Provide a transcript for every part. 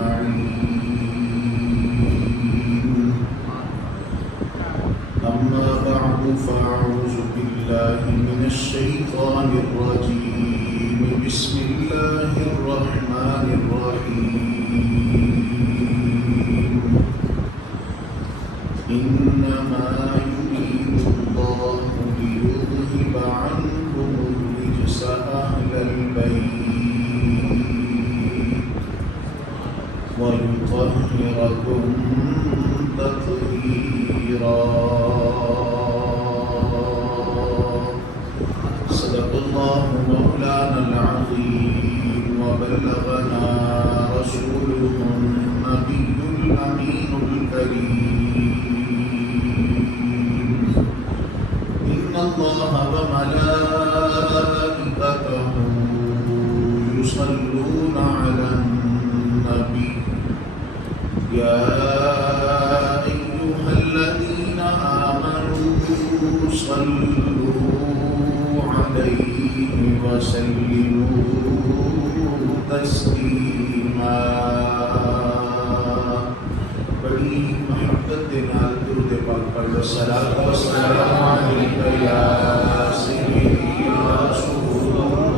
أجمعين. أما بعد فأعوذ بالله من الشيطان الرجيم. بسم الله الرحمن الرحيم. إنما يريد الله ليذهب عنكم الرجس أهل البيت ويطهركم تطهيرا. صدق الله مولانا العظيم وبلغنا رسوله النبي الأمين الكريم. إن الله وملائكته يصلون على النبي يا أيها الذين آمنوا صلوا عليه وسلموا تسليما. بڑی محبت کے نال درود پاک پڑھ لو. صلاۃ و سلام علیک یا سیدی یا رسول اللہ.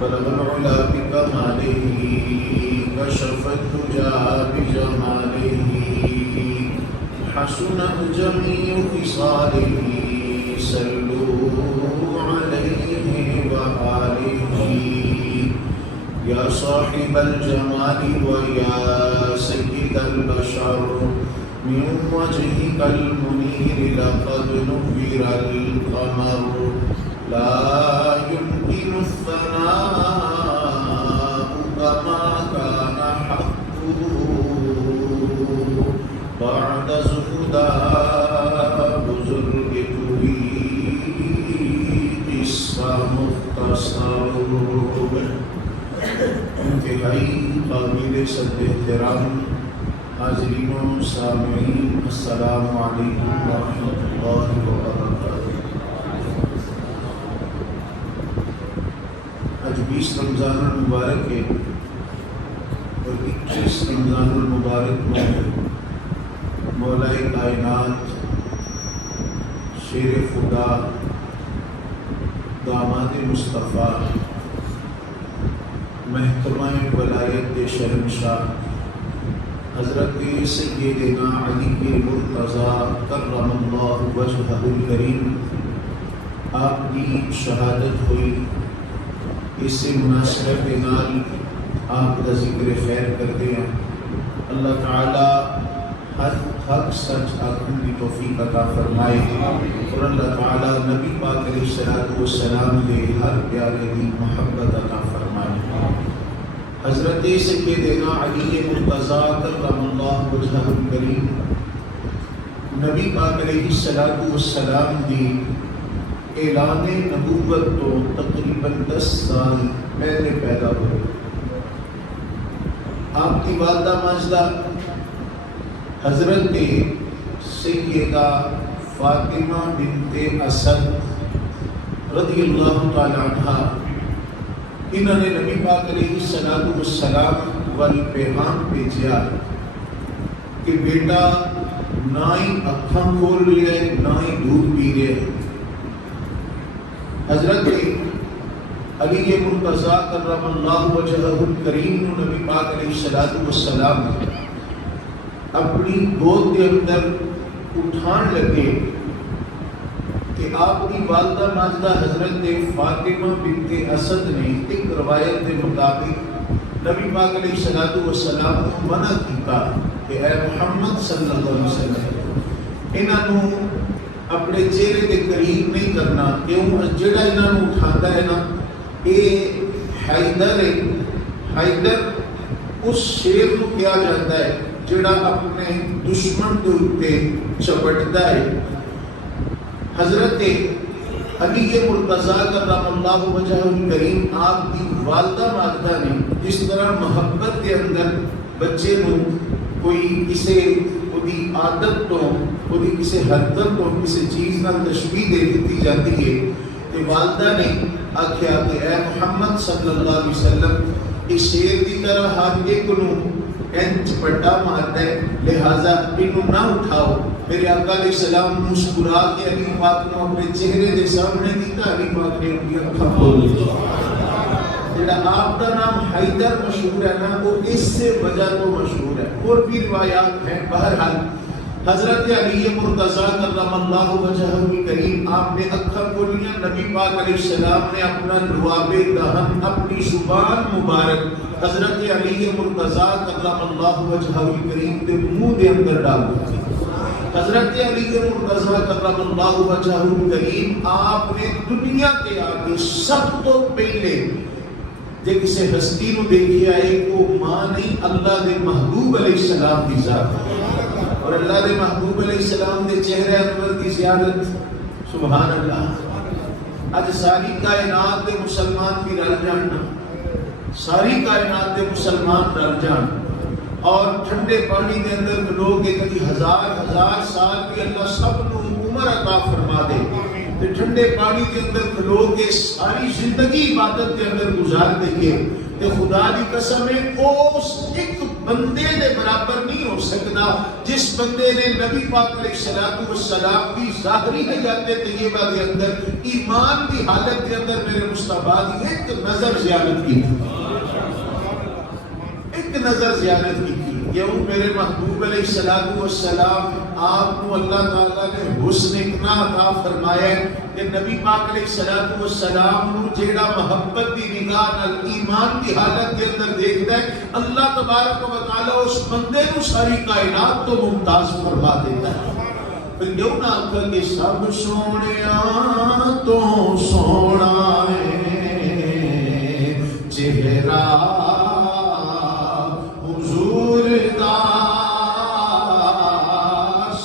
بلغ العلا بكماله كشف الدجى بجماله حسنت جميع خصاله صلوا عليه وآله. يا صاحب الجمال ويا سيد البشر من وجهك المنير لقد نور القمر. لا يمكن الثناء كما كان حقه بعد زهدا بزرگ توحید قصہ مختصر. انتہائی قابل صد احترام حاضرین و سامعین، السلام علیکم ورحمۃ اللہ وبرکاتہ. آج 20 رمضان المبارک ہے اور 21 رمضان المبارک میں مولا کائنات شیر خدا داماد مصطفیٰ محکمہ ولایت شہنشاہ حضرت سیدنا علی مرتضیٰ کرم اللہ وجہہ الکریم آپ کی شہادت ہوئی. اس سے مناسبت کے نال آپ کا ذکر خیر کرتے ہیں. اللہ تعالی ہر حق سچ آخر کی توفیق عطا فرمائے اور اللہ تعالی نبی پاک علیہ الصلوۃ والسلام کے ہر پیارے کی محبت عطا فرمائے. حضرت سیدنا علی مرتضیٰ کرم اللہ وجہہ الکریم نبی پاک علیہ الصلوۃ والسلام دی اعلان نبوت تو تقریباً 10 سال پہلے پیدا ہوئے. آپ کی والدہ ماجدہ حضرت سیدہ فاطمہ بنت اسد رضی اللہ تعالی عنہا، انہوں نے نبی پاک علیہ الصلوۃ والسلام وال پیغام بھیجا کہ بیٹا نہ ہی اکھاں کھول رہے نہ ہی دودھ پی رہے. حضرت علی مرتضیٰ کرم اللہ وجہہ الکریم نبی پاک علیہ الصلوۃ والسلام اپنی گود کے اندر اٹھان لگے کہ آپ کی والدہ ماجدہ حضرت فاطمہ بنت اسد نے ایک روایت کے مطابق نبی پاک علیہ الصلوۃ والسلام کو منع کیا کہ اے محمد صلی اللہ علیہ وسلم انہوں اپنے چہرے کے قریب نہیں کرنا، کیوں جڑا انہاں نوں اٹھاتا ہے نا یہ حیدر ہے۔ حیدر اس شیر کو کیا جاتا ہے جڑا اپنے دشمن کے اوپر چپٹتا ہے۔ حضرت علی مرتضیٰ کرم اللہ وجہہ الکریم آپ کی والدہ ماجدہ نے جس طرح محبت کے اندر بچے نوں کوئی کسی دی عادت تو کوئی کسی حرکت تو کسی چیز نہ تشبیہ دے دیتی جاتی ہے کہ والدہ نے آکھیا کہ اے محمد صلی اللہ علیہ وسلم اس شیر کی طرح ہر ایک نوں انچ پٹا مارتا ہے، لہذا انہوں نہ اٹھاؤ۔ میرے آقا علیہ السلام مسکرا کے علی پاک نے اپنے چہرے دے سامنے دیتا، علی پاک نے ان کی اکھاں کھول دی۔ جڑا آپ کا نام حیدر مشہور ہے نا وہ اس سے وجہ تو مشہور ہے، اور بھی روایات ہیں۔ بہرحال حضرت علی مرتضیٰ کرم اللہ وجہہ الکریم آپ نے اکھاں کھولیاں، نبی پاک علیہ السلام نے اپنا لعاب دہن اپنی زبان مبارک حضرت علی مرتضیٰ کرم اللہ وجہہ الکریم کے منہ دے اندر ڈال دیا۔ حضرت علی مرتضیٰ کرم اللہ وجہہ الکریم آپ نے دنیا کے آگے سب تو پہلے جے کسی ہستی نو دیکھیا ہے وہ ماں نہیں اللہ دے محبوب علیہ السلام کی ذات ہے، اور اللہ دے محبوب علیہ السلام دے چہرے انور کی زیارت سبحان اللہ۔ آج ساری کائنات دے مسلمان بھی رل جاننا، ساری کائنات دے مسلمان رل جان، اور ٹھنڈے پانی دے اندر لوگ کبھی ہزار سال بھی اللہ سب نو عمر عطا فرما دے، تے ٹھنڈے پانی کے اندر کھلو کے ساری زندگی عبادت کے اندر گزار دے کے تے خدا دی قسم ہے اس ایک بندے دے برابر نہیں ہو سکتا جس بندے نے نبی پاک علیہ السلام کی ظاہری حیات طیبہ کے اندر ایمان کی حالت کے اندر میرے مصطفیٰ کی ایک نظر زیارت کی، ایک نظر زیارت کی۔ کیوں میرے محبوب علیہ السلام آپ کو اللہ تعالیٰ نے حسن اتنا عطا فرمایا ہے کہ نبی پاک علیہ السلام کو جیڑا محبت دی نگاہ نال ایمان کی حالت کے اندر دیکھتا ہے اللہ تبارک و تعالیٰ اس بندے کو ساری کائنات تو ممتاز فرما دیتا ہے۔ پھر کیوں نہ آکھا کہ سب سونیاں تو سونا ہے چہرہ حضور دا،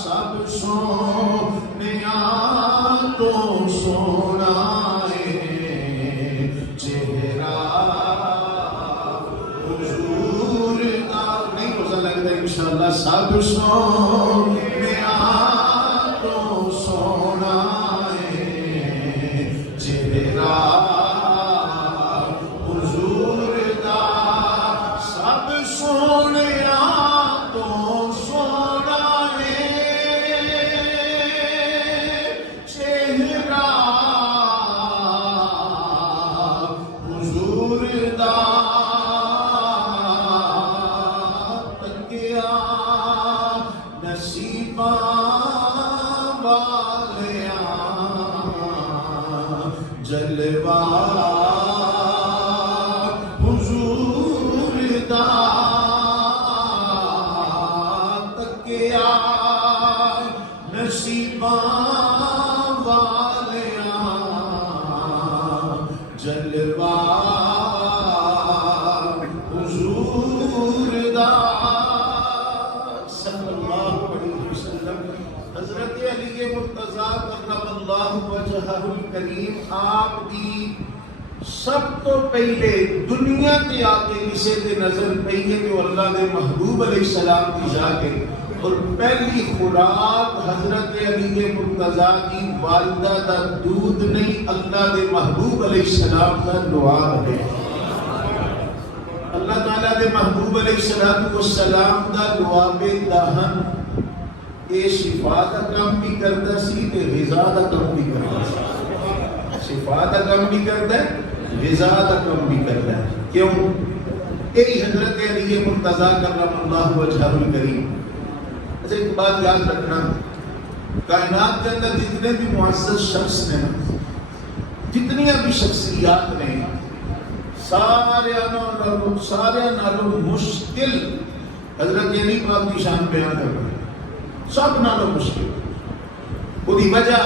سب سونیاں تو سونا ہے چہرہ حضور دا۔ نہیں روزہ لگتا ہے انشاءاللہ۔ سب سونیاں تو سونا ہے چہرہ حضور دا، سب سونیاں تو سونا ہے چہرہ حضور دا۔ تکیا نصیباں والیاں جلوہ حضور دا، تکیا نصیباں والیاں جلوہ حضور دا صلی اللہ علیہ وسلم۔ حضرت علی مرتضیٰ کرم اللہ وجہہ الکریم آپ کی سب تو پہلے دنیا کے آگے کسی دے نظر پئی ہے کہ اللہ دے محبوب علیہ السلام کی ذات ہے، اور پہلی خوراک حضرت علی مرتضیٰ کی والدہ دا دودھ نہیں اللہ دے محبوب علیہ السلام کا لعاب ہے۔ اللہ تعالیٰ دے محبوب علیہ السلام دا لعاب دہن یہ شفا دا کام بھی کرتا سی تے غذا دا کام بھی کرتا سی۔ شفا دا کام بھی کرتا ہے، غذا دا کام بھی کرتا ہے۔ کیوں؟ یہی حضرت علی مرتضیٰ کرم اللہ وجہہ الکریم۔ اچھا ایک بات یاد رکھنا، کائنات کے اندر جتنے بھی معزز شخص نے، جتنی بھی شخصیات نے، سارے نالوں مشکل حضرت علی پاک کی شان بیان کر رہے ہیں، سب نالوں مشکل۔ وہ وہی وجہ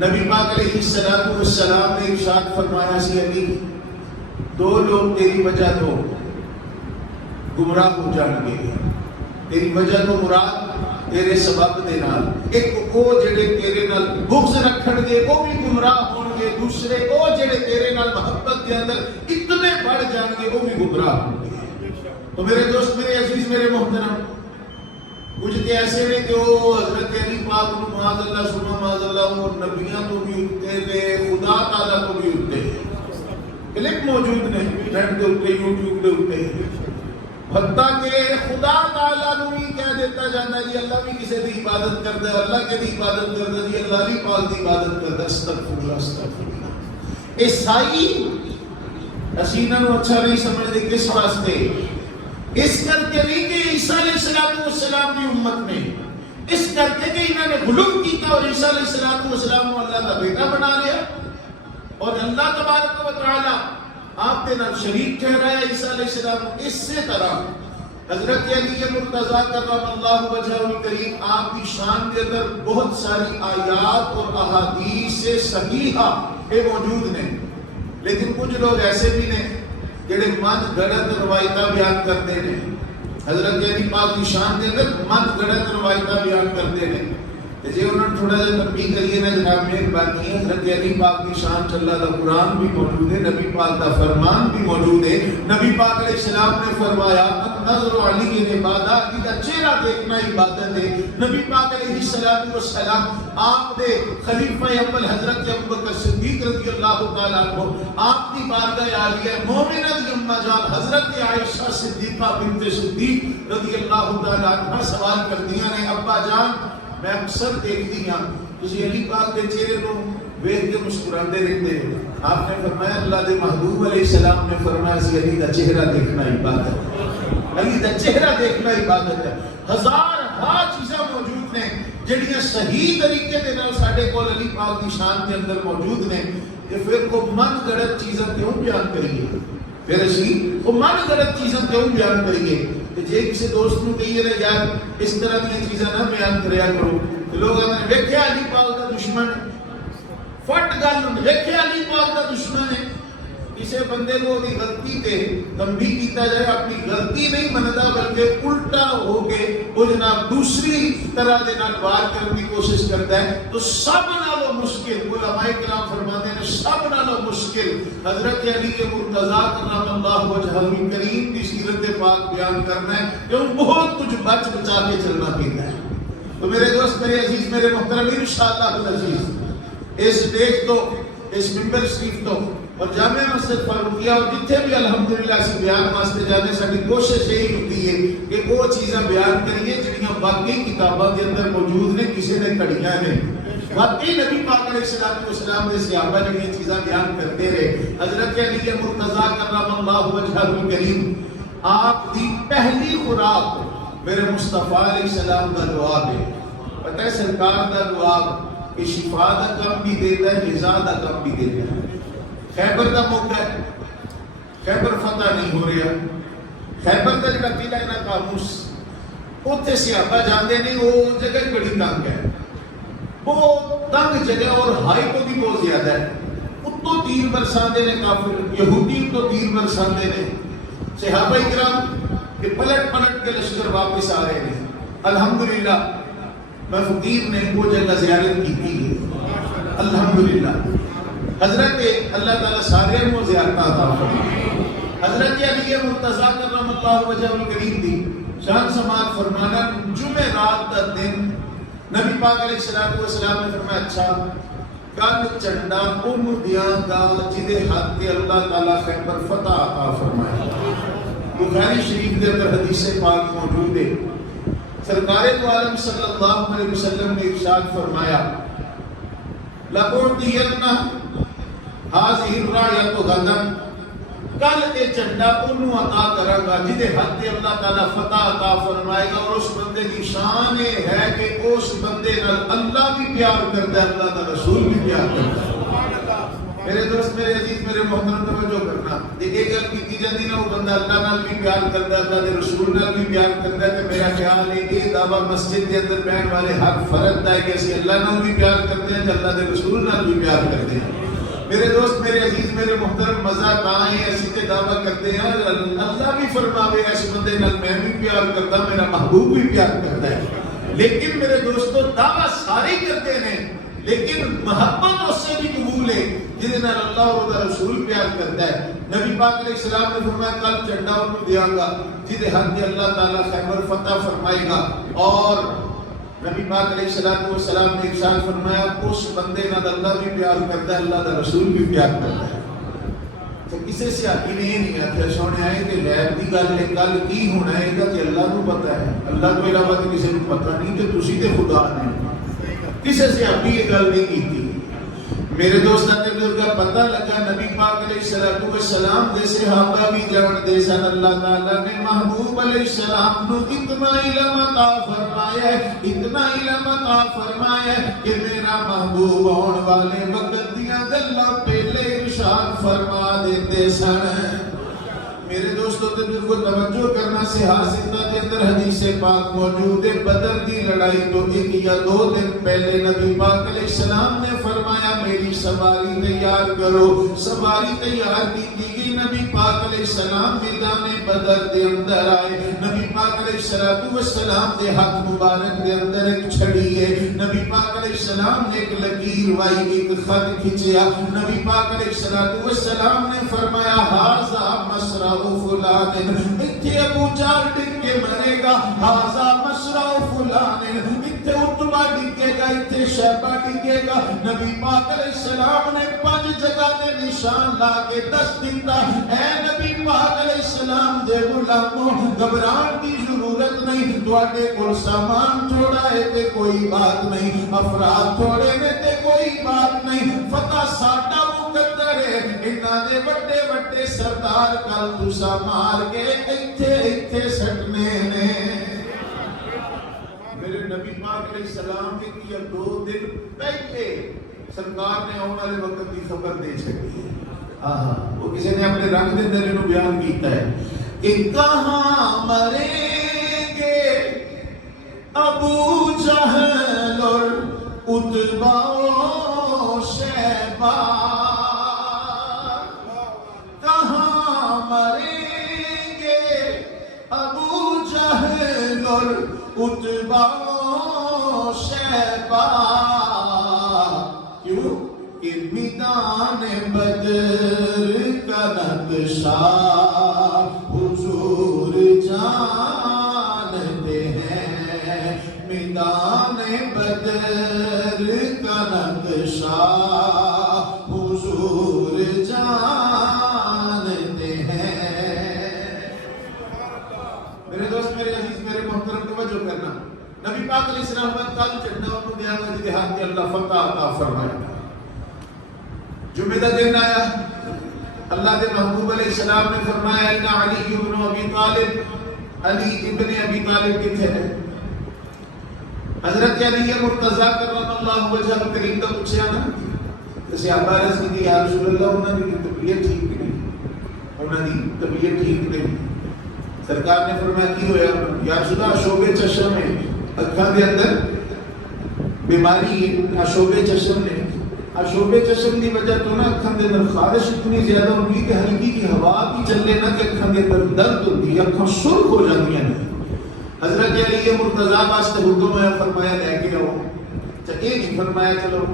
نبی پاک علیہ السلام نے ارشاد فرمایا سی علی دو لوگ تیری وجہ تو گمراہ ہو جان گے. تیری وجہ تو مراد تیرے سبب دے نال ایک وہ جڑے تیرے نال بغض رکھن گے وہ بھی گمراہ ہون گے, دوسرے وہ جڑے تیرے نال محبت دے اندر اتنے بڑھ جان گے وہ بھی گمراہ ہوں گے. تو میرے دوست, میرے عزیز, میرے محترم, کچھ تو ایسے نے کہ وہ حضرت علی پاک کو معاذ اللہ سبحان معاذ اللہ وہ نبیاں تو بھی اٹھتے تھے, خدا تعالیٰ کو بھی اٹھتے ہیں. کلپ موجود نے نیٹ دے اٹھتے, یوٹیوب دے اٹھتے, حتیٰ کہ خدا تعالیٰ نو بھی کہہ دیتا جاتا ہے جی اللہ بھی کسی دی عبادت کرتا ہے, اللہ کے دی عبادت کرتا ہے, جی اللہ علی پاک دی عبادت کرتا ہے. استغفر اللہ استغفر اللہ. عیسائی اسینہ نو اچھا نہیں سمجھتے. کس واسطے؟ اس کر کے نہیں کہ عیسیٰ علیہ السلام کی امت نے, اس کر کے کہ انہوں نے غلو کیتا اور عیسیٰ علیہ السلام کو اللہ کا بیٹا بنا لیا اور اللہ تبارک و تعالی آپ کے نام شریک ٹھہرایا عیسیٰ علیہ السلام. اس سے طرح حضرت علی مرتضیٰ کرم اللہ وجہہ الکریم آپ کی شان کے اندر بہت ساری آیات اور احادیث صحیحہ موجود ہیں, لیکن کچھ لوگ ایسے بھی ہیں جڑے من گڑت روایتاں بیان کرتے ہیں. حضرت علی پاک کی شان کے اندر من گڑت روایتاں بیان کرتے ہیں. جی انہوں نے تھوڑا سا تنبیہ کریے نا جناب, مہربانی ہے. حضرت علی پاک کی شان چل رہا تھا, قرآن بھی موجود ہے, نبی پاک کا فرمان بھی موجود ہے. نبی پاک علیہ السلام نے فرمایا نظر علی عبادت, علی کا چہرہ دیکھنا عبادت ہے. نبی پاک علیہ السلام آپ نے خلیفہ اول حضرت ابوبکر صدیق رضی اللہ تعالیٰ عنہ آپ کی بارگاہ عالیہ مومنہ دی اماں جان حضرت عائشہ صدیقہ بنت صدیق رضی اللہ تعالیٰ عنہ سوال کردیاں نے, ابا جان میں اکثر دیکھتی ہوں تسی علی پاک کے چہرے کو دیکھ کے مسکراتے رہتے ہیں. آپ نے فرمایا اللہ دے محبوب علیہ السلام نے فرمایا سی علی کا چہرہ دیکھنا عبادت ہے, علی کا چہرہ دیکھنا عبادت ہے. ہزار ہا چیزاں موجود ہیں جڑیاں صحیح طریقے دے نال ساڈے کول علی پاک کی شان کے اندر موجود ہیں. کہ پھر وہ من گڑت چیزاں کیوں بیان کریے, پھر اسی وہ من گڑت چیزاں کیوں بیان کریے. جے کسی دوست نو کہیے نا یار اس طرح کی چیزاں نہ بیان کریا کرو, تو لوگ آتے ہیں ویکھیا علی پاک کا دشمن ہے. فٹ گل ویکھیا علی پاک کا دشمن ہے. کسی بندے کو دی غلطی تے تنبیہ کیتا جائے, اپنی غلطی نہیں منتا بلکہ الٹا ہو کے وہ جناب دوسری طرح دے نال وار کرنے کی کوشش کرتا ہے, تو سب نالوں مشکل علماء کرام فرماتے ہیں سب نالوں مشکل حضرت علی مرتضیٰ کرم اللہ وجہہ الکریم کی سیرت پاک بیان کرنا ہے, کہ بہت کچھ بچ بچا کے چلنا پیتا ہے. تو میرے دوست, میرے عزیز, میرے محترم, انشاءاللہ العزیز اس دیکھ تو اس ممبر شریف تو اور جامعہ مسجد فاروقیہ اور جتھے بھی الحمدللہ سے بیان واسطے جانے ساری کوشش یہی ہوتی ہے کہ وہ چیزیں بیان کریے جڑیاں باقی کتابوں کے اندر موجود نے, کسی نے کڑیاں نے. واقعی نبی پاک علیہ السلام نے صحابہ جڑیاں چیزیں بیان کرتے رہے. حضرت علی مرتضیٰ کرم اللہ وجہہ الکریم آپ دی پہلی خوراک میرے مصطفیٰ علیہ السلام کا دعا ہے. پتہ ہے سرکار کا دعا کہ شفا دا کم بھی دیتا ہے, غذا دا کم بھی دیتا ہے. خیبر کا موقع ہے, خیبر فتح نہیں ہو رہا, خیبر کا جڑا قلعہ ہے نا قاموس, اوتھے صحابہ جاندے نہیں, وہ جگہ بڑی تنگ ہے, بہت تنگ جگہ اور ہائٹ بھی بہت زیادہ ہے. اتوں تیر برساندے نے کافر, یہودی اتوں تیر برساندے نے. صحابہ کرام کہ پلٹ پلٹ کے لشکر واپس آ رہے ہیں. الحمدللہ میں فقیر نے وہ جگہ زیارت کی تھی, الحمدللہ. حضرت اللہ تعالیٰ سارے کو زیارت عطا فرمائے. حضرت علی مرتضیٰ کرم اللہ وجہہ الکریم دی شان سماعت فرمانا, جمعرات کا دن نبی پاک علیہ السلام نے فرمایا اچھا کل چنڈا ان دیاں دا جدے ہاتھ کے اللہ تعالیٰ خیبر فتح عطا فرمائے. بخاری شریف کے اندر حدیث پاک موجود ہے. سرکار دو عالم صلی اللہ علیہ وسلم نے ارشاد فرمایا لَأُعْطِيَنَّ هَذِهِ الرَّايَةُ غَدًا, کل اے جھنڈا انہوں عطا کرے گا جدے ہاتھ تے اللہ تعالیٰ فتح عطا فرمائے گا. اور اس بندے کی شان یہ ہے کہ اس بندے نال اللہ بھی پیار کرتا ہے, اللہ کا رسول بھی پیار کرتا ہے. میرے دوست میرے عزیز میرے محترم توجہ کرنا ایک گل کی جاتی نا وہ بندہ اللہ نال بھی پیار کرتا ہے اللہ دے رسول نال بھی پیار کرتا ہے کہ میرا خیال ہے یہ دعویٰ مسجد کے اندر بیٹھنے والے ہر فرد ہے کہ اسی اللہ نال بھی پیار کرتے ہیں اللہ دے رسول نال بھی پیار کرتے ہیں میرے دوست میرے عزیز میرے محترم مزہ کہاں ہے اسی تے دعویٰ کرتے ہیں اللہ بھی فرماوے اس بندے نال میں بھی پیار کرتا میرا محبوب بھی پیار کرتا ہے لیکن میرے دوستو دعویٰ سارے کرتے ہیں لیکن محبت اس سے بھی قبول ہے جس نے اللہ اور رسول پیار کرتا ہے نبی پاک علیہ السلام نے فرمایا کل چنڈا انہوں دیا گا جس حد میں اللہ تعالیٰ خیبر فتح فرمائے گا اور نبی پاک علیہ السلام نے ارشاد فرمایا اس بندے نال اللہ بھی پیار کرتا ہے اللہ کا رسول بھی پیار کرتا ہے تو کسی سیاحی نے یہ نہیں آخیا سونے آئے کہ غیب کی گل ہے کل کی ہونا ہے یہ کہ اللہ کو پتا ہے اللہ کو علاوہ تو کسی کو پتا نہیں کہ تسی تے خدا نے کسی سیاحی یہ گل نہیں کی تھی میرے دوست نے کا پتہ لگا نبی پاک علیہ السلام دے صحابہ بھی جان دے سن اللہ تعالیٰ نے محبوب علیہ السلام نو اتنا علم عطا فرمایا ہے اتنا علم عطا فرمایا ہے کہ میرا محبوب آن والے وقت دیاں گلاں پہلے ارشاد فرما دیتے سن میرے دوستوں کو توجہ کرنا سیاستہ کے اندر حدیث پاک موجود ہے بدر کی لڑائی تو ایک یا دو دن پہلے نبی پاک علیہ السلام نے فرمایا میری سواری تیار کرو سواری تیار کی گئی نبی پاک علیہ السلام میدان بدر دے اندر آئے نبی پاک علیہ السلام دے ہاتھ مبارک دے اندر ایک چھڑی ہے نبی پاک علیہ السلام نے ایک لکیر وائی ایک خط کھچیا نبی پاک علیہ السلام نے فرمایا ہاذا مسرع فلان اتھے ابو جہل ڈگ کے مرے گا ہاذا مسرع فلان اتھے عتبہ ڈگے گا اتھے شیبہ ڈگے گا نبی پاک علیہ السلام نے 5 جگہ دے نشان لا کے دس دیتا اے نبی پاک علیہ السلام دے غلاموں گھبران کی ضرورت نہیں تواڈے کول سامان تھوڑا ہے تے کوئی بات نہیں افراد تھوڑے نے تے کوئی بات نہیں فتح ساڈا مقدر ہے انہاں دے بڑے بڑے سردار کل تسا مار کے ایتھے ایتھے سٹنے نے میرے نبی پاک علیہ السلام کے کیا 2 دن پہلے سرکار نے آنے والے وقت کی خبر دے چھڑی وہ کسی نے اپنے رنگ دے اندر انہوں بیان کیتا ہے کہ کہاں مریں گے ابو جہل اور عتبہ و شیبہ کہاں مریں گے ابو جہل اور عتبہ و شیبہ کیوں کہ میدان بدر کا نقشہ حضور جانتے ہیں میدان بدر کا نقشہ حضور جانتے ہیں میرے دوست میرے عزیز میرے محترم توجہ کرنا نبی پاک علیہ السلام کل چڑھنا انہوں دیا گا جدے ہاتھ کے اللہ فتح عطا فرمائے جمعہ کا دن آیا اللہ کے محبوب علیہ السلام نے فرمایا ان علی ابن ابی طالب علی ابن ابی طالب کتنے ہیں حضرت علی مرتضیٰ کرم اللہ وجہ کریم کا پوچھا نا جیسے آپ عرض کی یا رسول اللہ انہوں نے طبیعت ٹھیک نہیں انہوں نے طبیعت ٹھیک نہیں سرکار نے فرمایا کی ہویا یا رسول اللہ شعبے چشم ہے اکھاں دے اندر بیماری ہے شعبے چشم نے شعبے چشم کی وجہ تو نا اکھاں دے اندر خارش اتنی زیادہ ہوتی کہ ہلکی کی ہوا بھی چلے نہ کہ اکھاں دے اندر درد ہوتی ہے اکھاں سرخ ہو جاتی ہیں حضرت علی مرتضیٰ واسطے حکم ہے فرمایا لے کے آؤ یہ نہیں فرمایا چلو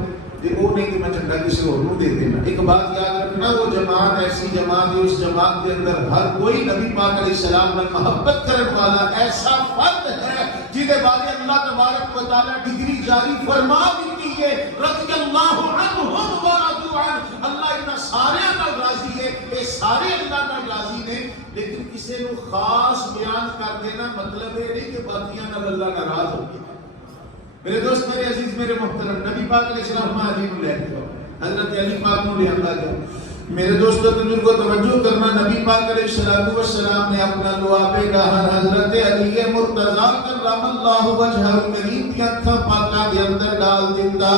یہ وہ نہیں کہ میں چنڈا کسی اور کو دے دینا ایک بات یاد رکھنا وہ جماعت ایسی جماعت ہے اس جماعت کے اندر ہر کوئی نبی پاک علیہ السلام میں محبت کرنے والا ایسا فرد ہے جنہیں بارے اللہ تبارک و تعالی ڈگری جاری فرما دیتی ہے رضی اللہ عنہم ورضوا عنہ اللہ اتنا سارے نال راضی ہے یہ سارے اللہ نال راضی نے لیکن کسی کو خاص بیان کر دینا مطلب ہے نہیں کہ باقیاں نال اللہ ناراض ہو گیا میرے دوست میرے عزیز میرے محترم نبی پاک علیہ السلام علی کو لے کے حضرت علی پاک کو لے آتا گیا میرے دوستوں تم کو توجہ کرنا نبی پاک علیہ السلام نے اپنا لعاب گہر حضرت علی مرتضیٰ کرم اللہ وجہ کریم کی آنکھاں پاکاں دے اندر ڈال دیتا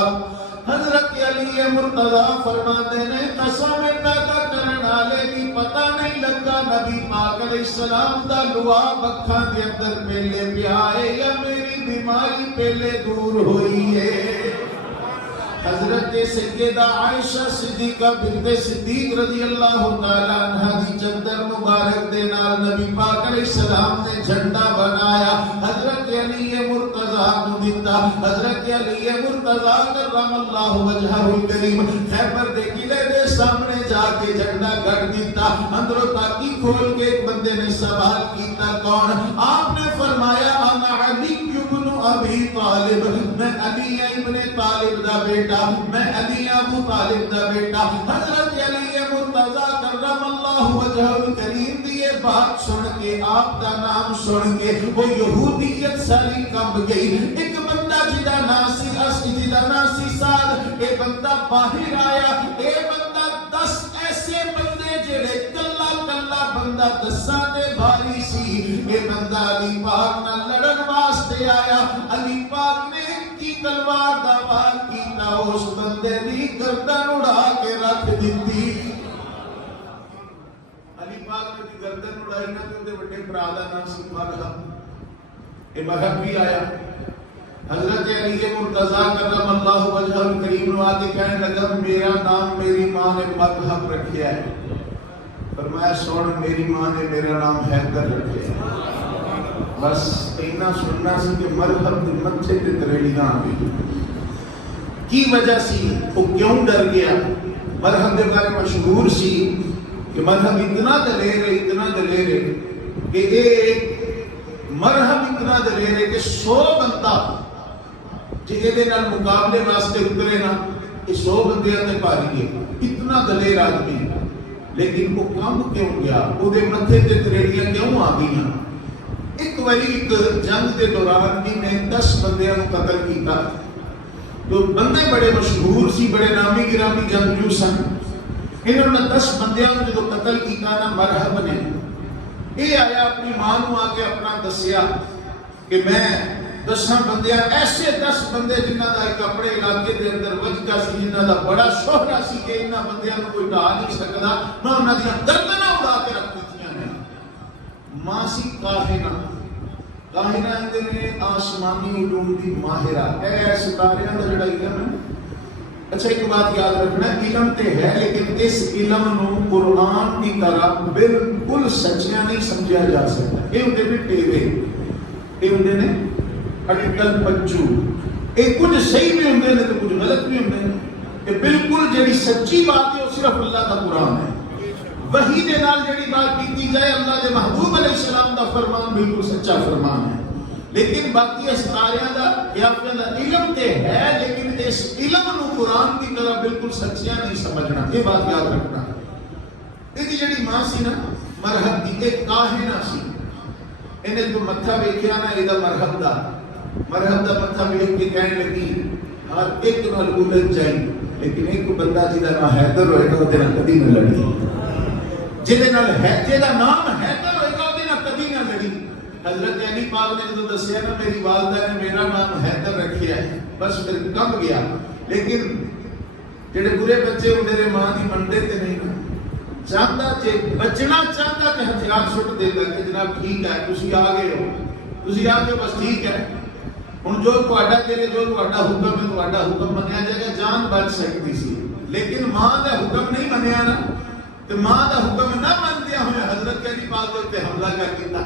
حضرت علی مرتضی فرماتے نے قسم پیدا کرن والے دی پتہ نہیں لگا نبی پاک علیہ السلام دا لعاب اکھاں دے اندر پہلے پیا ہے یا میری بیماری پہلے دور ہوئی ہے۔ حضرت سیدہ عائشہ صدیقہ بنت صدیق رضی اللہ تعالی عنہ دی چادر مبارک دے نال نبی پاک علیہ السلام نے جھنڈا بنایا، حضرت علی مرتضی کو دیتا۔ حضرت علی مرتضی کرم اللہ وجہہ الکریم خیبر دے قلعے دے سامنے جا کے جھنڈا گڑ دیتا۔ اندروں تاکی کھول کے ایک بندے نے سوال کیتا کون؟ آپ نے فرمایا انا علی ابن ابی طالب، میں علی ابن طالب دا بیٹا، میں علی ابو طالب دا بیٹا۔ حضرت علی مرتضی کرم اللہ وجہہ الکریم دی یہ بات سن کے، آپ دا نام سن کے وہ یہودیت ساری کمب گئی۔ ایک بندہ جدا ناسی جدا ناسی سال اے بندہ باہر آیا، اے بندہ 10 ایسے بندے جڑے کلا کلا بندہ 10 دے بھاری سی، اے بندہ علی پاک نال لڑن واسطے آیا۔ علی پاک نے کی تلوار دا وار کیتا، اس بندے دی گردن اڑا کے رکھ دیتی۔ علی پاک نے دی گردن اڑائی نہ تے بڑے بھرا دا نام سی مرحب۔ اے مرحب بھی آیا۔ حضرت علی مرتضی کرم اللہ وجہہ الکریم نو آ کے کہنے لگا میرا نام میری ماں نے مرحب رکھیا ہے۔ فرمایا سن میری ماں نے میرا نام حیدر رکھیا ہے۔ بس اینا سننا سی کہ مرحب دے متھے تے تریڑیاں آ گئی۔ کی وجہ سی وہ کیوں ڈر گیا؟ مرحب دے بارے مشہور سی کہ مرحب اتنا دلیر ہے کہ ایک مرحب اتنا دلیر ہے کہ 100 بندہ جے دے نال مقابلے واسطے اترے نا، یہ 100 بندے تے پاری ہے، اتنا دلیر آدمی، لیکن وہ کم کیوں گیا؟ وہ دے متھے تے تریڑیاں کیوں آ گئی؟ ایک واری ایک جنگ دے دوران بھی نے 10 بندیاں کو قتل کیتا۔ تو بندے بڑے مشہور سی، بڑے نامی گرامی جنگجو سن۔ انہوں نے 10 بندیاں کو جو قتل کیتا نا مرحب نے، یہ آیا اپنی ماں نو آ کے اپنا دسیا کہ میں 10 بندیاں ایسے 10 بندے جنہ دا ایک اپنے علاقے دے اندر وجہ سی، جنہ دا بڑا شہرہ سی کہ انہاں بندیاں نو کوئی ڈا نہیں سکدا، میں انہاں دی گردناں اڑا کے رکھ دتیاں نے۔ ماں سی کاہنہ اندر نے آسمانی علوم دی ماہرہ، اے ستاریاں دا جڑا علم ہے۔ اچھا ایک بات یاد رکھنا، علم تے ہے لیکن اس علم نو قرآن کی طرح بالکل سچیاں نہیں سمجھا جا سکتا۔ یہ ہوندے نے ٹیوے، یہ ہوندے نے اٹکل پچو، یہ کچھ صحیح بھی ہوندے نے تو کچھ غلط بھی ہوندے نے۔ کہ بالکل جڑی سچی بات ہے وہ صرف اللہ کا قرآن ہے۔ وحی دے نال جڑی بات کیتی جائے اللہ دے محبوب علیہ السلام دا فرمان بالکل سچا فرمان ہے، لیکن باقی استاریاں دا یا پھر علم تے ہے لیکن اس علم نو قرآن کی طرح بالکل سچیاں نہیں سمجھنا، یہ بات یاد رکھنا۔ یہ جڑی ماں سی نا مرحب دی ایک کاہنہ سی، انہیں جو متھا ویکھیا نا یہ مرحب دا متھا ویکھ کے کہنے لگی ہر ایک نال الجھ جائی، لیکن ایک بندہ جہاں نام حیدر ہوئے گا وہ کدی نہ لڑی، جہاں نام حیدر ہوئے گا وہ کدی نہ لڑی۔ حضرت علی پاک نے جو دسیا نا میری والدہ نے میرا نام حیدر رکھیا ہے، بس پھر کم گیا۔ لیکن جڑے برے بچے ہوندے نے ماں دی منڈے تے نہیں چاہتا، جے بچنا چاہتا تے ہتھیار سٹ دیتا کہ جناب ٹھیک ہے تسی آ گئے ہو بس ٹھیک ہے، ہن جو تہاڈا تیرے جو تہاڈا حکم ہے تہاڈا حکم منیا جائے گا، جان بچ سکتی سی۔ لیکن ماں دا حکم نہیں منیا نا، تو ماں دا حکم نہ مندیا ہوئے حضرت علی پاک تے حملہ کر دیتا۔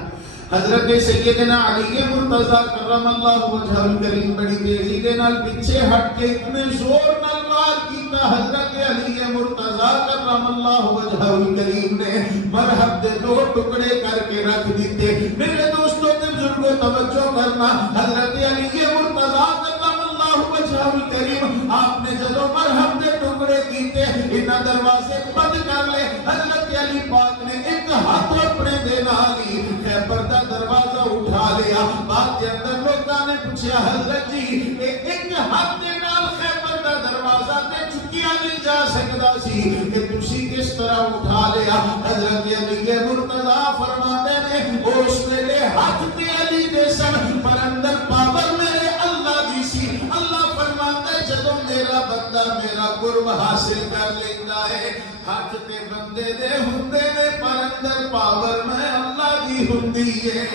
حضرت سیدنا علی مرتضی کرم اللہ وجہہ الکریم بڑی تیزی دے نال پیچھے ہٹ کے اتنے زور نال وار کیتا، حضرت علی مرتضی کرم اللہ وجہہ الکریم نے مرحب دے 2 ٹکڑے کر کے رکھ دیتے۔ میرے دوستوں تے بزرگوں توجہ کرنا، حضرت علی مرتضی کرم اللہ وجہہ الکریم آپ نے جدو مرحب دے ٹکڑے کیتے انہاں دروازے بند کر لے، حضرت علی پاک نے ایک ہاتھ اپنے دے نال ہی خیبر دا دروازہ اٹھا لیا۔ بعد کے اندر لوگوں نے پوچھا حضرت جی ایک ہاتھ دے نال خیبر دا دروازہ تے چکیا نہیں جا سکتا سی کہ تسی کس طرح اٹھا لیا؟ حضرت علی مرتضی فرماتے نے اس ویلے ہاتھ تے علی دے سن پر اندر پاور میرے اللہ دی سی۔ اللہ فرماتے جدوں میرا بندہ میرا قرب حاصل کر لیتا ہے ہاتھ تے بندے دے ہوندے نے پر اندر پاور میں اللہ دی ہوندی ہے.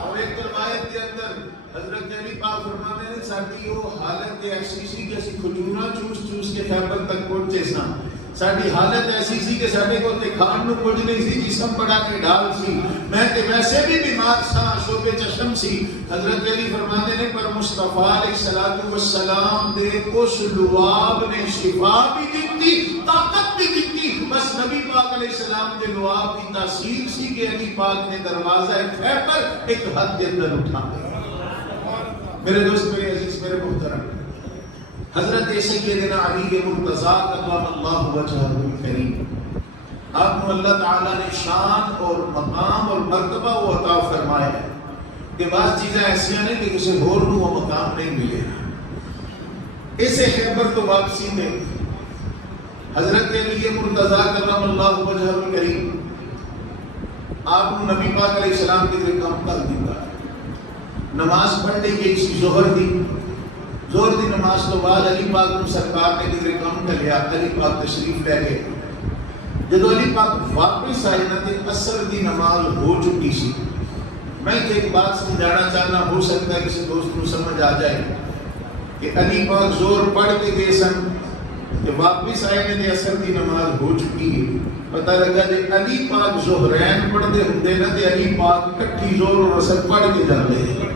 اور ایک روایت کے اندر حضرت علی پاک فرماتے ہیں ساڈی وہ حالت ایسی سی کہ اسی کھجوراں چوس چوس کے خیبر تک پہنچے ساں. ساڈی حالت ایسی سی کہ ساڈے کول تے کھان نوں کچھ نہیں سی، جسم بڑا نڈال سی. میں تے ویسے بھی بیمار سا، شوب چشم سی. حضرت علی فرماتے ہیں پر مصطفیٰ علیہ الصلوۃ والسلام دے اس لعاب نے شفا بھی دتی، طاقت بھی دتی. بس نبی پاک علیہ السلام دے لعاب کی تاثیر سی کہ علی پاک نے دروازہ خیبر ایک حد کے اندر اٹھا دیا. میرے دوست، میرے عزیز، میرے محترم، حضرت سیدنا علی مرتضیٰ کرم اللہ وجہہ الکریم، آپ کو اللہ تعالیٰ نے شان اور مقام اور مرتبہ وہ عطا فرمایا ہے کہ بعض چیزیں ایسی ہیں کہ کسی اور کو وہ مقام نہیں ملے. اسے خیبر تو واپسی میں حضرت علی مرتضیٰ کرم اللہ وجہہ الکریم آپ کو نبی پاک علیہ السلام کے لیے کام کر دیتا ہے. نماز پڑھنے گئی سی ظہر دی نماز تو بعد علی پاک کو سرکار نے کدھر کام کر لیا. علی پاک تشریف لے گئے. جب علی پاک واپس آئے نہ تے عصر دی نماز ہو چکی سی. میں ایک بات سمجھانا چاہنا، ہو سکتا ہے کسی دوست کو سمجھ آ جائے کہ علی پاک زور پڑھ کے گئے سن کہ واپس آئے نے تے عصر دی نماز ہو چکی ہے. پتہ لگا کہ علی پاک ظہرین پڑھتے ہوندے نہ تے علی پاک کٹھی زور اور عصر پڑھ کے جاندے ہیں.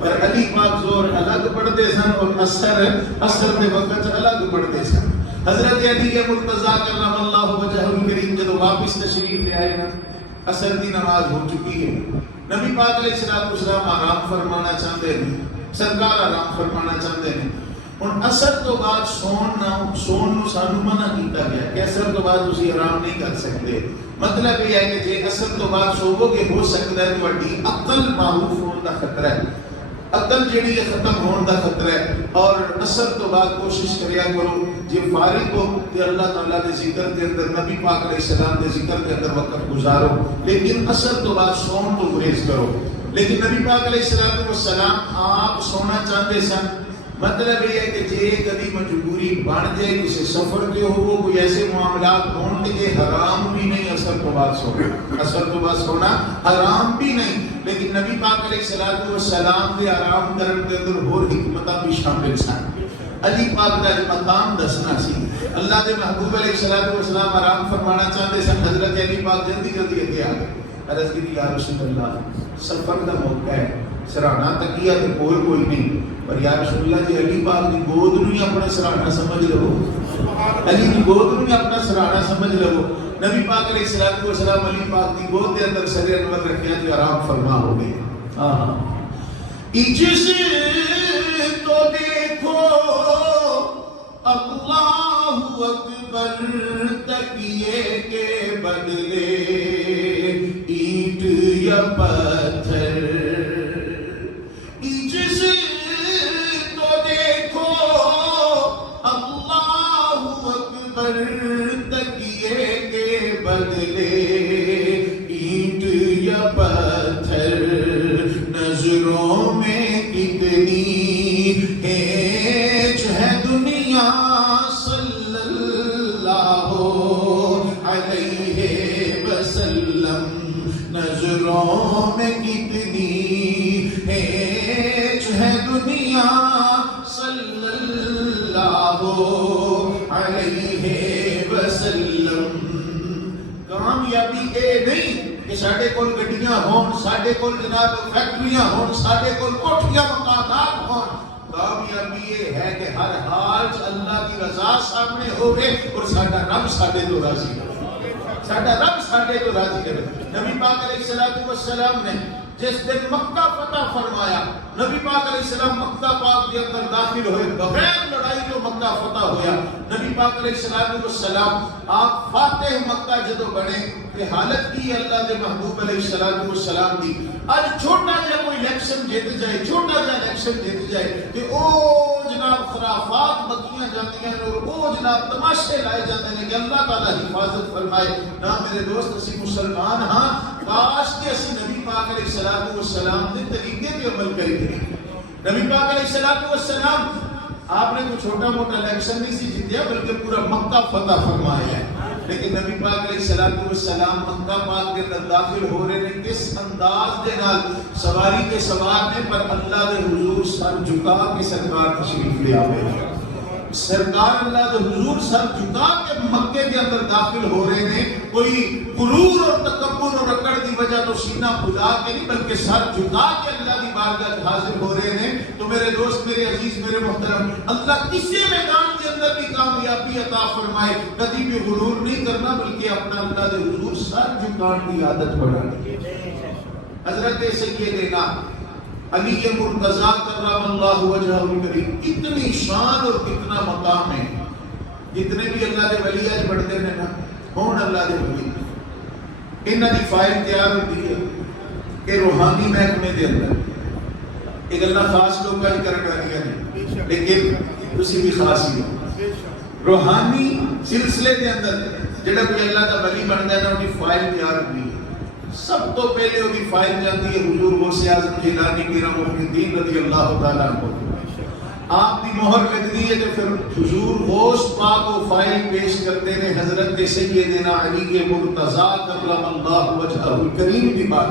پر علی پاک زور الگ پڑھتے سن اور عصر کے وقت الگ پڑھتے سن. حضرت علی مرتضیٰ کرم اللہ وجہہ الکریم جب واپس تشریف لے آئے نا، عصر کی نماز ہو چکی ہے. نبی پاک علیہ السلام آرام فرمانا چاہتے ہیں، سرکار آرام فرمانا چاہتے ہیں. ہن عصر تو بعد سون نو سانو منع کیتا گیا کہ عصر تو بعد تسی آرام نہیں کر سکتے. مطلب یہ ہے کہ جے عصر تو بعد سوو گے ہو سکتا ہے تہاڈی عقل معروف ہون دا خطرہ ہے، عقل جیڑی ہے ختم ہون دا خطرہ ہے. اور عصر تو بعد کوشش کریا کرو جے فارغ ہو تے اللہ تعالیٰ دے ذکر دے اندر، نبی پاک علیہ السلام دے ذکر دے اندر وقت گزارو. لیکن عصر تو بعد سون تو گریز کرو. لیکن نبی پاک علیہ السلام آپ سونا چاہتے سن. مطلب یہ ہے کہ جے کبھی مجبوری بن جائے کسی سفر کے ہو، کوئی ایسے معاملات ہون کہ یہ حرام بھی نہیں عصر تو بعد سونا، عصر تو بعد سونا حرام بھی نہیں. لیکن نبی پاک علیہ السلام کے آرام کرن کے اندر اور حکمتاں بھی شامل سن. علی پاک کا مقام دسنا سی. اللہ کے محبوب علیہ السلام آرام فرمانا چاہتے سن. حضرت علی پاک جلدی جلدی اگے آ گئے. عرض کی یا رسول اللہ، سفر کا موقع ہے، سراہنا تکیہ تے کوئی نہیں، پر یا رسول اللہ جی علی پاک کی گود نوں ہی اپنا سراہنا سمجھ لو، علی کی گود نوں ہی اپنا سراہنا سمجھ لو. نبی پاک علیہ السلام علی پاک کی گود کے اندر سر انور رکھیا تو آرام فرما ہو گئے. جس تو دیکھو اللہ اکبر تکیے کے بدلے اینٹ یا پتھر. جس تو دیکھو اللہ اکبر تکیے کے بدلے اینٹ یا پتھر. نظروں میں کتنی ہیج ہے دنیا صلی اللہ علیہ وسلم. نظروں میں کتنی ہیج ہے دنیا صلی اللہ علیہ وسلم. کامیابی اے نہیں کہ ساڈے کول گڈیاں ہون، ساڈے کول جناب فیکٹریاں ہون، ساڈے کول کوٹھیاں مکانات ہون. کامیابی یہ ہے کہ ہر حال اللہ کی رضا سامنے ہوئے اور ساڈا رب ساڈے تو راضی رہے، ساڈا رب ساڈے تو راضی رہے. نبی پاک علیہ السلام نے جس دن مکہ فتح فرمایا، نبی پاک علیہ السلام مکہ پاک کے اندر داخل ہوئے، بغیر لڑائی تو مکہ فتح ہویا. نبی پاک علیہ السلام آپ فاتح مکہ جدو بنے کہ حالت کی اللہ کے محبوب علیہ السلام دی. آج چھوٹا جا کوئی الیکشن جیت جائے، چھوٹا جا الیکشن جیت جائے کہ او جناب خرافات بکیاں جاتی ہیں اور او جناب تماشے لائے جاتے ہیں کہ اللہ تعالیٰ حفاظت فرمائے. نہ میرے دوست اسی مسلمان ہاں، کاش کہ اسی نبی پاک علیہ السلام کے طریقے پہ عمل کریں. نبی پاک علیہ السلام آپ نے کوئی چھوٹا موٹا الیکشن نہیں سی جیتیا بلکہ پورا مکہ فتح فرمایا ہے. لیکن نبی پاک علیہ السلام مکہ پاک کے اندر داخل ہو رہے ہیں کس انداز دے نال سواری کے سوار نے پر اللہ دے حضور سر جھکا کے سرکار تشریف لے آوے. سرکار اللہ دے حضور سر جھکا کے مکے کے اندر داخل ہو رہے ہیں. کوئی غرور اور تکبر اور اکڑ کی وجہ تو سینہ پھلا کے نہیں بلکہ سر جھکا کے اللہ کی بارگاہ حاضر ہو رہے ہیں. تو میرے دوست میرے عزیز میرے محترم اللہ کسی میدان کے اندر بھی کامیابی عطا فرمائے کبھی بھی غرور نہیں کرنا بلکہ اپنا اللہ دے حضور سر جھکان کی عادت بنانی. حضرت سیدنا علی مرتضیٰ کرم اللہ وجہہ الکریم کتنی شان اور کتنا مقام ہے. جتنے بھی اللہ دے ولی آج بڑھتے ہیں نا کون اللہ دے ولی انہاں دی فائل تیار ہوتی ہے کہ روحانی محکمے دے اندر ایک اللہ خاص لوگ کا کرنے والی ہے لیکن اسی بھی خاص ہی ہو روحانی سلسلے دے اندر جڑا کوئی اللہ دا ولی بن جائے نا ان کی فائل تیار ہوتی ہے. سب تو پہلے وہ فائل جاتی ہے حضور غوث اعظم جیلانی میرا محی الدین رضی اللہ تعالیٰ عنہ. آپ کی مہر لگتی ہے تو پھر حضور غوث پاک کو فائل پیش کرتے ہیں حضرت سیدنا علی مرتضیٰ کرم اللہ وجہہ الکریم کی بات.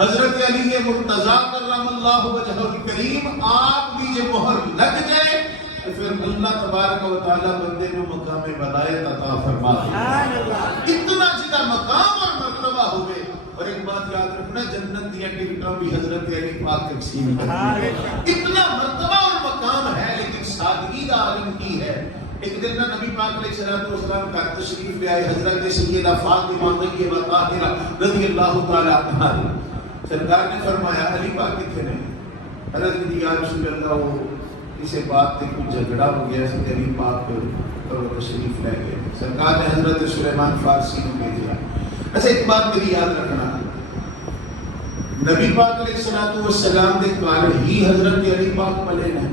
حضرت علی مرتضیٰ کرم اللہ وجہہ الکریم آپ کی یہ مہر لگ جائے تو پھر اللہ تبارک و تعالیٰ بندے کو مقام ولایت عطا فرماتے ہیں. اتنا جدا مقام اور مرتبہ ہوئے. اور ایک بات یاد رکھنا جنت دیا ٹکٹاں بھی حضرت علی پاک تقسیم کرتے ہیں. اتنا مرتبہ اور مقام ہے لیکن سادگی کا عالم کی ہے. ایک دن نبی پاک علیہ السلام کا تشریف لے آئے حضرت سیدہ فاطمہ طاہرہ رضی اللہ تعالی عنہا. سرکار نے فرمایا علی پاک کتنے ہیں؟ حضرت نے یا رسول اللہ وہ اسے بات پہ کچھ جھگڑا ہو گیا اس علی پاک پر تشریف لے گئے. سرکار نے حضرت سلیمان فارسی کو بھیجا. ایسے ایک بات میری یاد رکھنا نبی پاک علیہ السلام دے کال ہی حضرت علی پاک پلے نے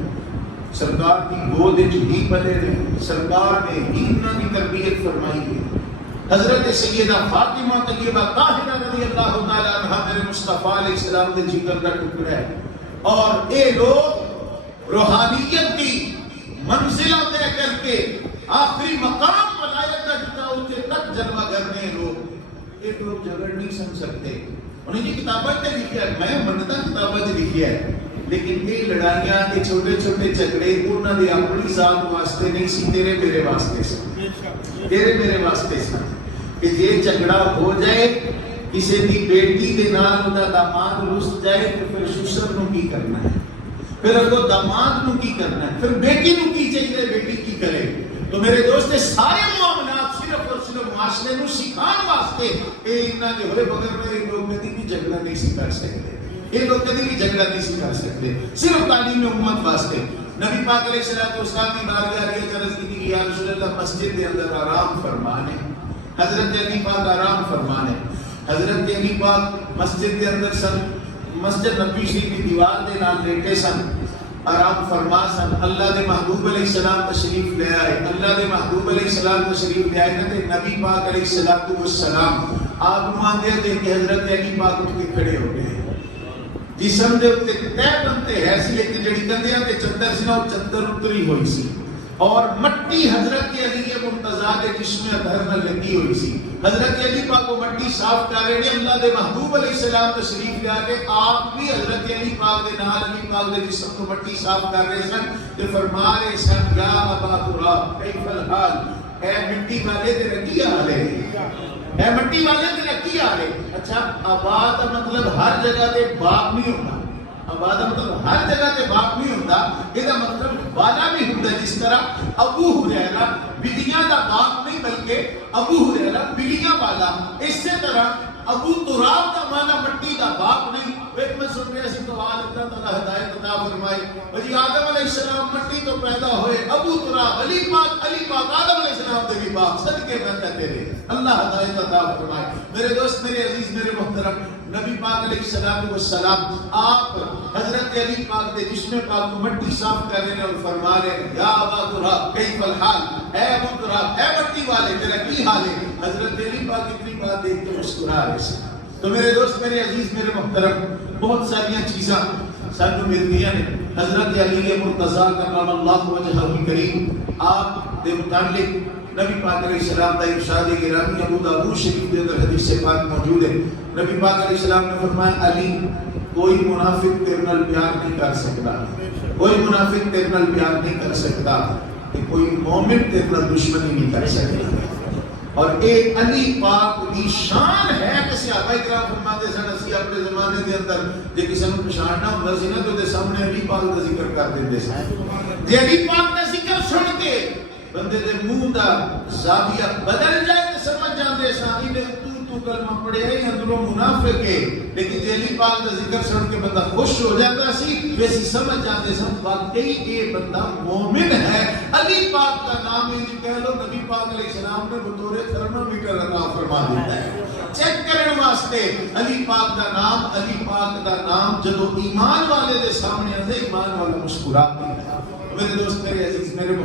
سرکار کی گود ہی پلے نے سرکار نے ہی انہاں کی تربیت فرمائی ہے. حضرت سیدہ فاطمہ طیبہ طاہرہ رضی اللہ تعالی عنہا میرے مصطفیٰ علیہ السلام دے جگر کا ٹکڑا ہے. اور اے لوگ روحانیت کی منزلوں طے کر کے آخری مقام ولایت کا جتا اسے تک جلوہ کرنے لوگ ایک لوگ جھگڑ نہیں سن سکتے. انہیں یہ کتابیں تے لکھیا ہے میں منتا کتابیں تے لکھیا ہے لیکن یہ لڑائیاں یہ چھوٹے چھوٹے جھگڑے انہاں دی اپنی ذات واسطے نہیں سی تیرے میرے واسطے سے تیرے میرے واسطے سے کہ یہ جھگڑا ہو جائے کسی دی بیٹی دے نال اوندا داماد رس جائے تو پھر سسر نو کی کرنا ہے پھر اگو داماد نو کی کرنا ہے پھر بیٹی نو کی چاہیے بیٹی کی کرے. تو میرے دوست سارے معاملات صرف اور صرف معاشرے نو سکھان واسطے اے انہاں دے ہوئے بغیر میں لوگ کبھی بھی جھگڑا نہیں سی کر سکتے. یہ لوگ کبھی بھی جھگڑا نہیں سی کر سکتے صرف تعلیم امت واسطے. نبی پاک علیہ السلام کی بارگاہ میں عرض کی کہ یا رسول اللہ مسجد کے اندر آرام فرمانے. حضرت علی پاک آرام فرمانے. حضرت علی پاک مسجد کے اندر سن مسجد نبی شریف کی دیوار دے نال لیٹے سن آرام فرما سن. اللہ دے محبوب علیہ السلام تشریف لے آئے. اللہ دے محبوب علیہ السلام تشریف لے آئے تے نبی پاک علیہ السلام آپ ماندے دے کہ حضرت علی پاک اٹھ کے کھڑے ہو گئے. جسم دے اوتے تے بنتے ہے سی لیکن جڑی کندیاں تے چادر سی نا او چادر اتری ہوئی سی اور مٹی حضرت علی مرتضیٰ کے جسم اطہر نال لگی ہوئی سی. حضرت علی پاک کو مٹی صاف کر رہے ہیں. اللہ دے محبوب علیہ السلام تشریف لے کے آپ بھی حضرت علی پاک دے نال علی پاک دے جسم کو مٹی صاف کر رہے سن تے فرما رہے سن یا ابا تراب کیف الحال اے مٹی والے تے رکی حال ہے اے مٹی والے تے رکی حال ہے. اچھا آباد مطلب ہر جگہ تے باغ نہیں ہوتا. آباد مطلب ہر جگہ تے باغ نہیں ہوتا. یہ مطلب والا بھی ہوتا ہے. جس طرح ابو ہریرہ بلیاں دا باغ نہیں بلکہ ابو ہریرہ بلیاں والا. اسی طرح ابو تراب دا مانا مٹی دا باغ نہیں. ایک میں سن رہا سی تو اللہ تعالیٰ ہدایت عطا فرمائے. وجی آدم علیہ السلام مٹی تو پیدا ہوئے. ابو تراب علی پاک آدم علیہ السلام دے بھی باغ صدقے بندہ تیرے اللہ ہدایت عطا فرمائے. میرے دوست میرے عزیز میرے محترم نبی پاک علیہ السلام آپ حضرت علی پاک دے جسم پاک کو مٹی صاف کر رہے ہیں اور فرما رہے ہیں یا ابا تراب کیف الحال اے ابو تراب اے مٹی والے تیرا کی حال ہے. حضرت علی پاک اتنی بات دیکھ کے مسکرا رہے ہیں. تو میرے دوست میرے عزیز میرے محترم بہت ساری چیزاں سانو ملدیاں نے حضرت علی مرتضیٰ کرم اللہ وجہہ الکریم آپ دے متعلق نبی پاک علیہ السلام کا ارشاد گرامی ابو داؤد شریف کے اندر حدیث سے پاک موجود ہے. نبی پاک علیہ السلام نے فرمایا علی کوئی منافق تیرے نال پیار نہیں کر سکتا, کوئی منافق تیرے نال پیار نہیں کر سکتا, کوئی مومن تیرے نال دشمنی نہیں کر سکتا. اور ایک علی پاک دی شان ہے کہ صحابہ کرام فرماتے سن اسی اپنے زمانے دے اندر جے کسی نوں پہچاننا ہوندا سی نا تو دے سامنے علی پاک دا ذکر کر دیندے سن. جے علی پاک دا ذکر سن کے بندے دے منہ دا زاویہ بدل جائے تے سمجھ جاندے سن کہ تو کلمہ پڑھیا ہے اندروں منافق ہے, لیکن جے علی پاک دا ذکر سن کے بندہ خوش ہو جاتا سی ویسے سمجھ جاتے سن واقعی یہ بندہ مومن ہے. علی پاک کا نام ہی کہہ لو نبی پاک علیہ السلام نے بطور تھرمامیٹر عطا فرما دیتا ہے چیک کرنے واسطے. علی پاک دا نام, علی پاک دا نام جدو ایمان والے دے سامنے آندے ایمان والا مسکرا دیتا ہے. میرے دوست میرے عزیز میرے